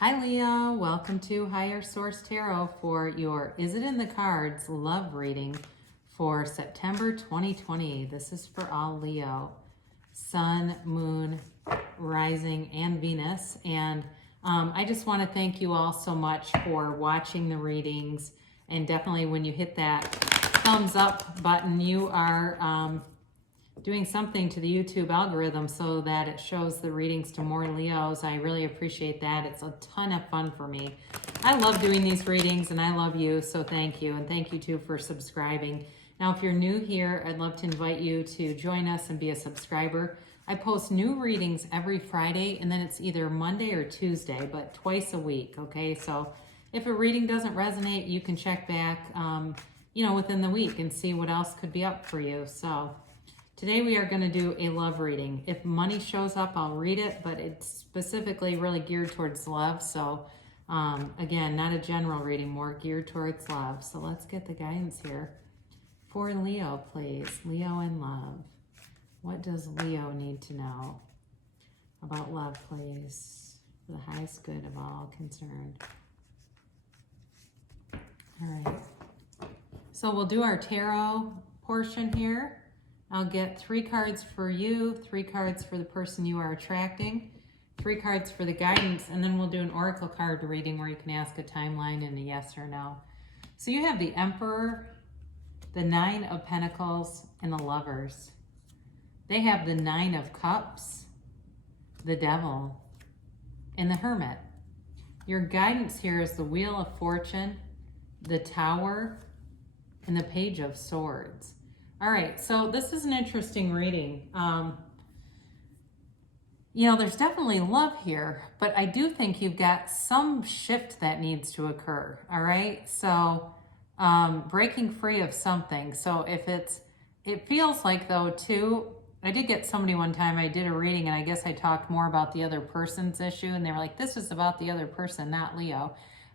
Hi Leo, welcome to Higher Source Tarot for your Is It in the Cards love reading for September 2020. This is for all Leo, Sun, Moon, Rising, and Venus. And I just want to thank you all so much for watching the readings. And definitely when you hit that thumbs up button, you are doing something to the YouTube algorithm so that it shows the readings to more Leos. I really appreciate that. It's a ton of fun for me. I love doing these readings and I love you, so thank you. And thank you too for subscribing. Now, if you're new here, I'd love to invite you to join us and be a subscriber. I post new readings every Friday, and then it's either Monday or Tuesday, but twice a week, okay? So if a reading doesn't resonate, you can check back, within the week and see what else could be up for you. So today we are going to do a love reading. If money shows up, I'll read it, but it's specifically really geared towards love. So again, not a general reading, more geared towards love. So let's get the guidance here. For Leo, please. Leo in love. What does Leo need to know about love, please? For the highest good of all concerned. All right. So we'll do our tarot portion here. I'll get 3 cards for you, 3 cards for the person you are attracting, 3 cards for the guidance, and then we'll do an oracle card reading where you can ask a timeline and a yes or no. So you have the Emperor, the 9 of Pentacles, and the Lovers. They have the 9 of Cups, the Devil, and the Hermit. Your guidance here is the Wheel of Fortune, the Tower, and the Page of Swords. All right, so this is an interesting reading. There's definitely love here, but I do think you've got some shift that needs to occur, all right? So breaking free of something. So it feels like though too, I did get somebody one time, I did a reading and I guess I talked more about the other person's issue and they were like, this is about the other person, not Leo.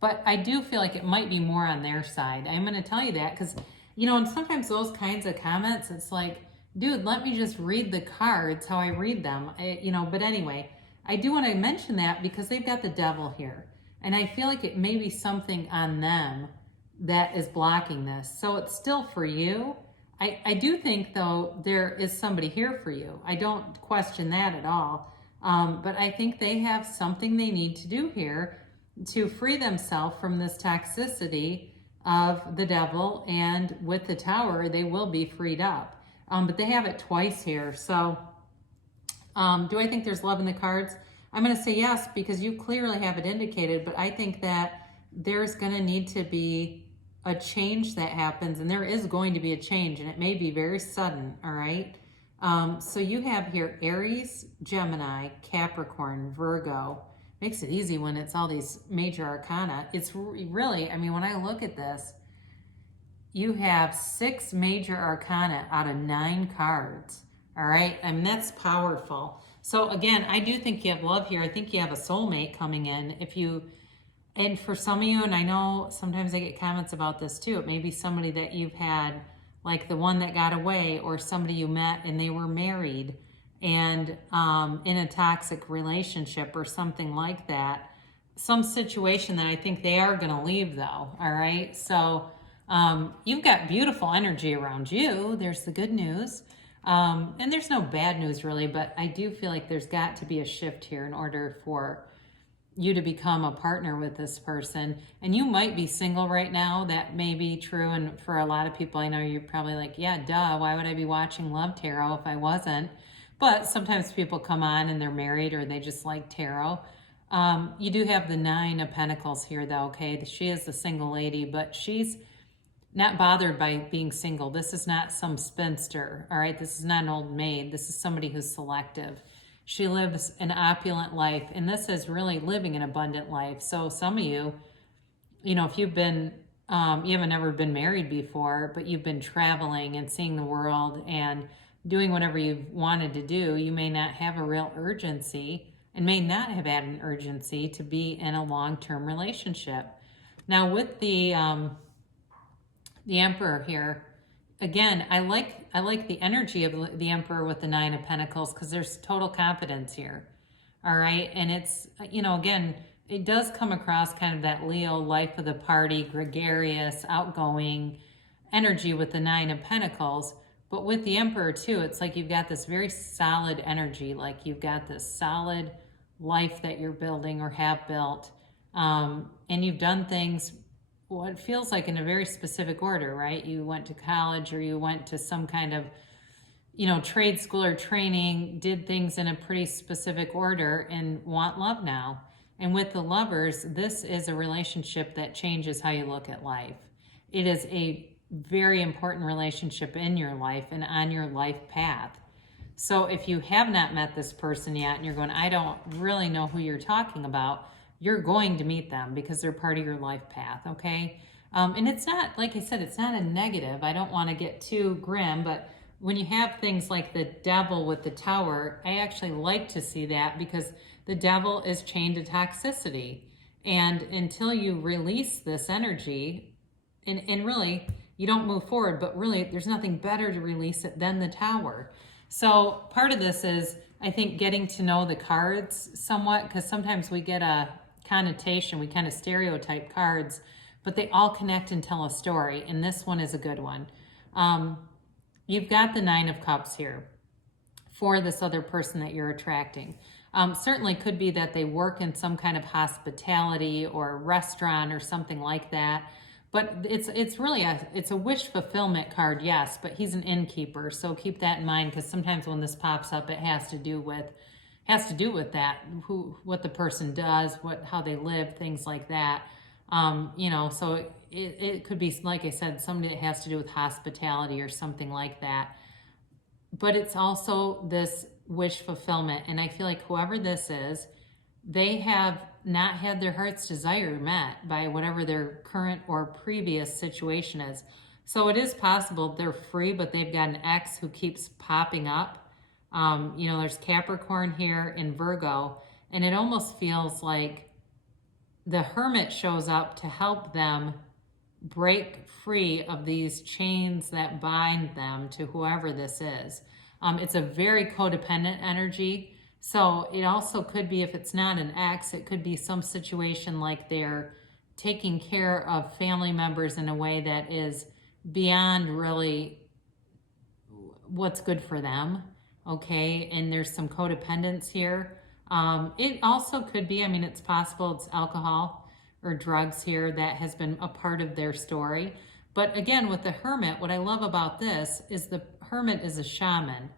But I do feel like it might be more on their side. I'm going to tell you that because and sometimes those kinds of comments, it's like, dude, let me just read the cards how I read them. But anyway, I do want to mention that because they've got the Devil here. And I feel like it may be something on them that is blocking this. So it's still for you. I do think, though, there is somebody here for you. I don't question that at all. But I think they have something they need to do here to free themselves from this toxicity of the Devil, and with the Tower they will be freed up, but they have it twice here. So do I think there's love in the cards? I'm going to say yes because you clearly have it indicated, but I think that there's going to need to be a change that happens, and there is going to be a change, and it may be very sudden. All right, so you have here Aries, Gemini, Capricorn, Virgo. Makes it easy when it's all these major arcana. It's really, when I look at this, you have 6 major arcana out of 9 cards. All right, that's powerful. So again, I do think you have love here. I think you have a soulmate coming in. And for some of you, and I know sometimes I get comments about this too, it may be somebody that you've had, like the one that got away, or somebody you met and they were married and in a toxic relationship or something like that. Some situation that I think they are going to leave though, all right? So you've got beautiful energy around you. There's the good news. And there's no bad news really, but I do feel like there's got to be a shift here in order for you to become a partner with this person. And you might be single right now. That may be true. And for a lot of people, I know you're probably like, yeah, duh, why would I be watching Love Tarot if I wasn't? But sometimes people come on and they're married or they just like tarot. You do have the 9 of Pentacles here though, okay? She is a single lady, but she's not bothered by being single. This is not some spinster, all right? This is not an old maid. This is somebody who's selective. She lives an opulent life, and this is really living an abundant life. So some of you, if you've been, you haven't ever been married before, but you've been traveling and seeing the world and doing whatever you've wanted to do, you may not have a real urgency and may not have had an urgency to be in a long-term relationship. Now with the Emperor here, again, I like the energy of the Emperor with the 9 of Pentacles because there's total confidence here. All right. And it's, again, it does come across kind of that Leo life of the party, gregarious, outgoing energy with the Nine of Pentacles. But with the Emperor too, it's like you've got this very solid energy, like you've got this solid life that you're building or have built. And you've done things, what feels like in a very specific order, right? You went to college or you went to some kind of, trade school or training, did things in a pretty specific order and want love now. And with the Lovers, this is a relationship that changes how you look at life. It is a very important relationship in your life and on your life path. So if you have not met this person yet and you're going, I don't really know who you're talking about, you're going to meet them because they're part of your life path, okay? And it's not, like I said, it's not a negative. I don't want to get too grim, but when you have things like the Devil with the Tower, I actually like to see that because the Devil is chained to toxicity. And until you release this energy, and really, you don't move forward, but really, there's nothing better to release it than the Tower. So part of this is, I think, getting to know the cards somewhat, because sometimes we get a connotation, we kind of stereotype cards, but they all connect and tell a story, and this one is a good one. You've got the Nine of Cups here for this other person that you're attracting. Certainly could be that they work in some kind of hospitality or restaurant or something like that. But it's really a wish fulfillment card, yes, but he's an innkeeper, so keep that in mind, because sometimes when this pops up, it has to do with that, what the person does, how they live, things like that. So it could be, like I said, somebody that has to do with hospitality or something like that. But it's also this wish fulfillment, and I feel like whoever this is, they have not had their heart's desire met by whatever their current or previous situation is. So it is possible they're free, but they've got an ex who keeps popping up. There's Capricorn here and Virgo, and it almost feels like the Hermit shows up to help them break free of these chains that bind them to whoever this is. It's a very codependent energy. So it also could be, if it's not an ex, it could be some situation like they're taking care of family members in a way that is beyond really what's good for them, okay? And there's some codependence here. It also could be, it's possible it's alcohol or drugs here that has been a part of their story. But again, with the Hermit, what I love about this is the Hermit is a shaman,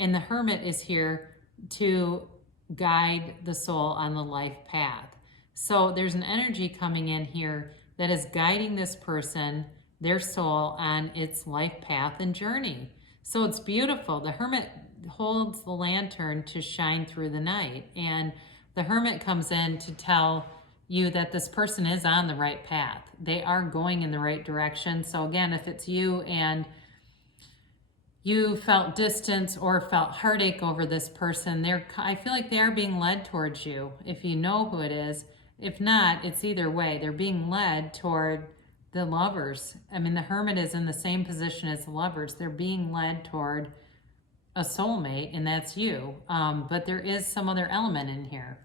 and the Hermit is here to guide the soul on the life path. So there's an energy coming in here that is guiding this person, their soul, on its life path and journey. So it's beautiful. The Hermit holds the lantern to shine through the night, and the Hermit comes in to tell you that this person is on the right path. They are going in the right direction. So again, if it's you and you felt distance or felt heartache over this person, I feel like they are being led towards you, if you know who it is. If not, it's either way. They're being led toward the Lovers. The Hermit is in the same position as the Lovers. They're being led toward a soulmate, and that's you. But there is some other element in here.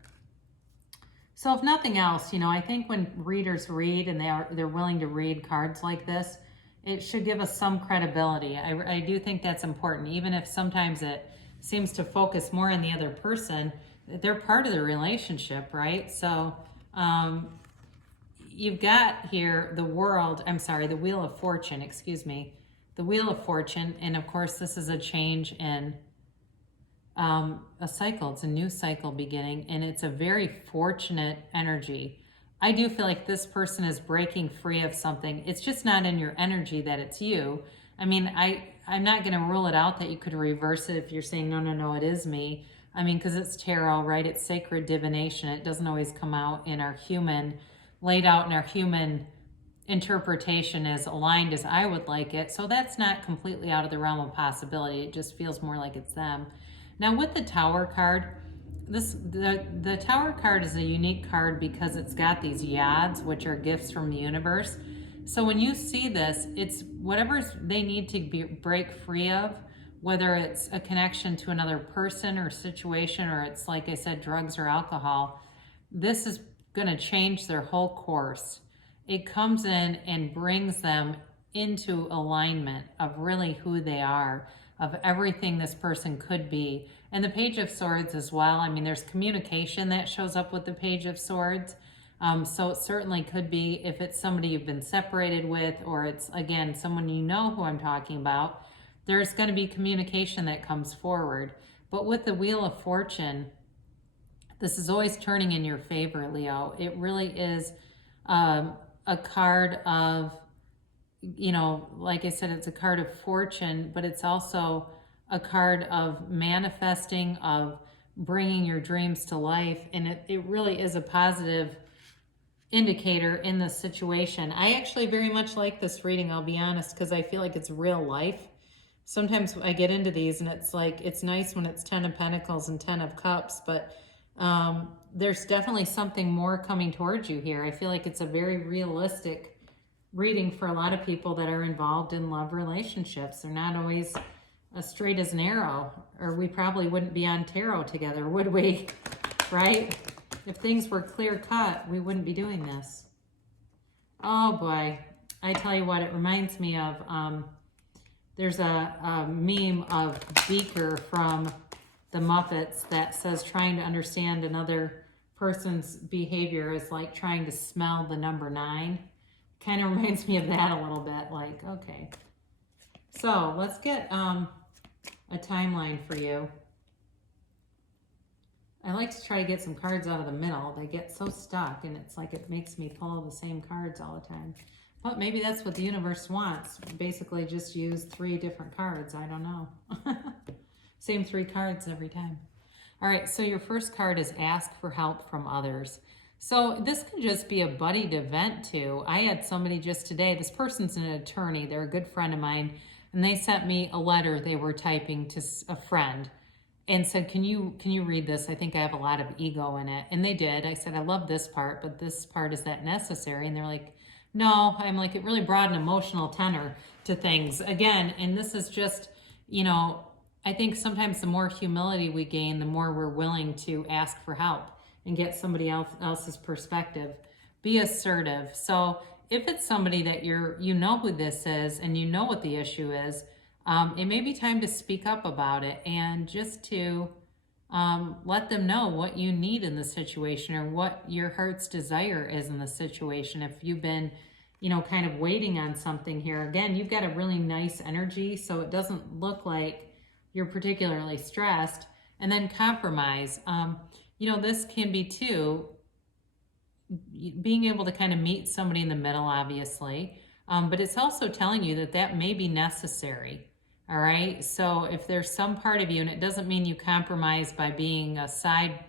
So if nothing else, I think when readers read and they're willing to read cards like this, it should give us some credibility. I do think that's important, even if sometimes it seems to focus more on the other person. They're part of the relationship, right? So you've got here the Wheel of Fortune, the Wheel of Fortune. And of course, this is a change in a cycle. It's a new cycle beginning, and it's a very fortunate energy. I do feel like this person is breaking free of something. It's just not in your energy that it's you. I'm not going to rule it out that you could reverse it if you're saying, no, it is me. Because it's tarot, right? It's sacred divination. It doesn't always come out in laid out in our human interpretation as aligned as I would like it. So that's not completely out of the realm of possibility. It just feels more like it's them. Now with the Tower card, the Tower card is a unique card because it's got these yads, which are gifts from the universe. So when you see this, it's whatever they need to break free of, whether it's a connection to another person or situation, or it's, like I said, drugs or alcohol. This is going to change their whole course. It comes in and brings them into alignment of really who they are, of everything this person could be. And the Page of Swords as well. I mean, there's communication that shows up with the Page of Swords. So it certainly could be if it's somebody you've been separated with, or it's, again, someone you know who I'm talking about, there's going to be communication that comes forward. But with the Wheel of Fortune, this is always turning in your favor, Leo. It really is a card of, you know, like I said, it's a card of fortune, but it's also a card of manifesting, of bringing your dreams to life. And it really is a positive indicator in this situation. I actually very much like this reading, I'll be honest, because I feel like it's real life. Sometimes I get into these and it's like, it's nice when it's 10 of Pentacles and 10 of Cups, but there's definitely something more coming towards you here. I feel like it's a very realistic reading for a lot of people that are involved in love relationships. They're not always as straight as an arrow, or we probably wouldn't be on tarot together, would we? Right? If things were clear cut, we wouldn't be doing this. Oh boy. I tell you what, it reminds me of, there's a meme of Beaker from the Muppets that says trying to understand another person's behavior is like trying to smell the number 9. Kind of reminds me of that a little bit, like, okay. So let's get a timeline for you. I like to try to get some cards out of the middle. They get so stuck and it's like it makes me pull the same cards all the time. But maybe that's what the universe wants. Basically just use 3 different cards. I don't know. Same 3 cards every time. All right, so your first card is ask for help from others. So this can just be a buddy to vent to. I had somebody just today, this person's an attorney, they're a good friend of mine, and they sent me a letter they were typing to a friend and said, can you read this? I think I have a lot of ego in it. And they did. I said, I love this part, but this part, is that necessary? And they're like, no. I'm like, it really brought an emotional tenor to things. Again, and this is just, you know, I think sometimes the more humility we gain, the more we're willing to ask for help and get somebody else's perspective. Be assertive. So if it's somebody that you know who this is and you know what the issue is, it may be time to speak up about it and just to let them know what you need in the situation or what your heart's desire is in the situation. If you've been, you know, kind of waiting on something here, again, you've got a really nice energy, so it doesn't look like you're particularly stressed. And then compromise. You know, this can be too, being able to kind of meet somebody in the middle, obviously, but it's also telling you that that may be necessary. All right. So if there's some part of you, and it doesn't mean you compromise by being a side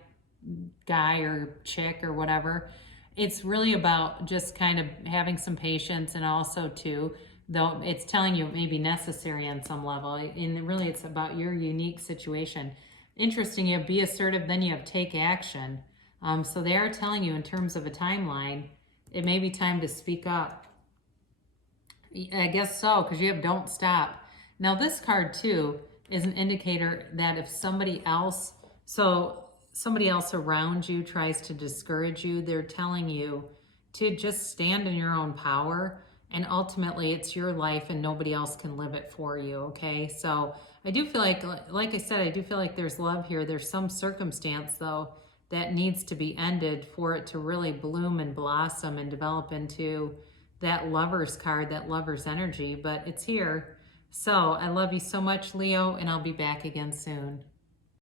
guy or chick or whatever, it's really about just kind of having some patience, and also too, though it's telling you it may be necessary on some level, and really it's about your unique situation. Interesting, you have be assertive, then you have take action. So they are telling you in terms of a timeline, it may be time to speak up. I guess so, because you have don't stop. Now this card too is an indicator that if somebody else around you tries to discourage you, they're telling you to just stand in your own power, and ultimately it's your life and nobody else can live it for you, okay? So I do feel like I said, I do feel like there's love here. There's some circumstance though that needs to be ended for it to really bloom and blossom and develop into that lover's card, that lover's energy, but it's here. So I love you so much, Leo, and I'll be back again soon.